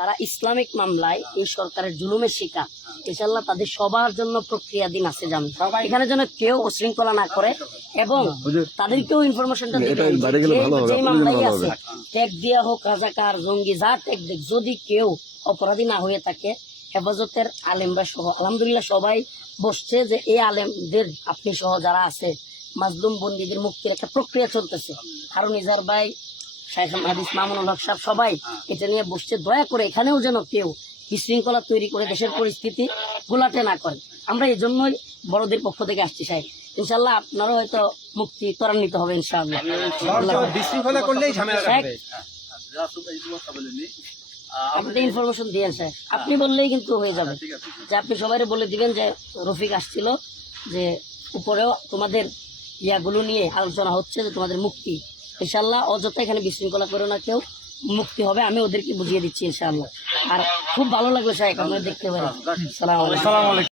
তারা ইসলামিক মামলায় এই সরকারের জুলুমের শিকার, ইনশাল্লাহ তাদের সবার জন্য প্রক্রিয়াধীন আছে জামিন। এখানে যেন কেউ উশৃঙ্খলা না করে এবং তাদেরকেও ইনফরমেশনটা দিতে হবে যে মামলাই আছে, ট্যাগ দেওয়া হোক, রাজাকার, জঙ্গি, যা ট্যাগ দেখ, যদি কেউ অপরাধী না হয়ে থাকে, হেফাজতের আলেমরা সহ আলহামদুলিল্লাহ সবাই বসছে যে এই আলেমদের আপনি সহ যারা আছে মাজলুম বন্দীদের মুক্তির একটা প্রক্রিয়া চলতেছে। হারুন ইজার ভাই, শাইখ হাদিস মামুনুল হক সাহেব সবাই এটা নিয়ে বসছে। দয়া করে এখানেও যেন কেউ বিশৃঙ্খলা তৈরি করে দেশের পরিস্থিতি গোলাটে না করে। আমরা এই জন্যই বড়দের পক্ষ থেকে আসছি সাহেব, ইনশাল্লাহ আপনারও হয়তো মুক্তি ত্বরান্বিত হবে ইনশাআল্লাহ। বিশৃঙ্খলা করলেই ঝামেলা হবে। আপনি ইনফরমেশন দিয়েন স্যার, আপনি বললেই কিন্তু হয়ে যাবে। যে আপনি সবাই বলে দিবেন যে রফিক আসছিল, যে উপরেও তোমাদের ইয়াগুলো নিয়ে আলোচনা হচ্ছে যে তোমাদের মুক্তি, ইনশাল্লাহ অযথা এখানে বিশৃঙ্খলা করো না, কেউ মুক্তি হবে, আমি ওদেরকে বুঝিয়ে দিচ্ছি ইনশাআল্লাহ। আর খুব ভালো লাগলো সাহেব আপনারা দেখতে পারেন। সালাম আলাইকুম।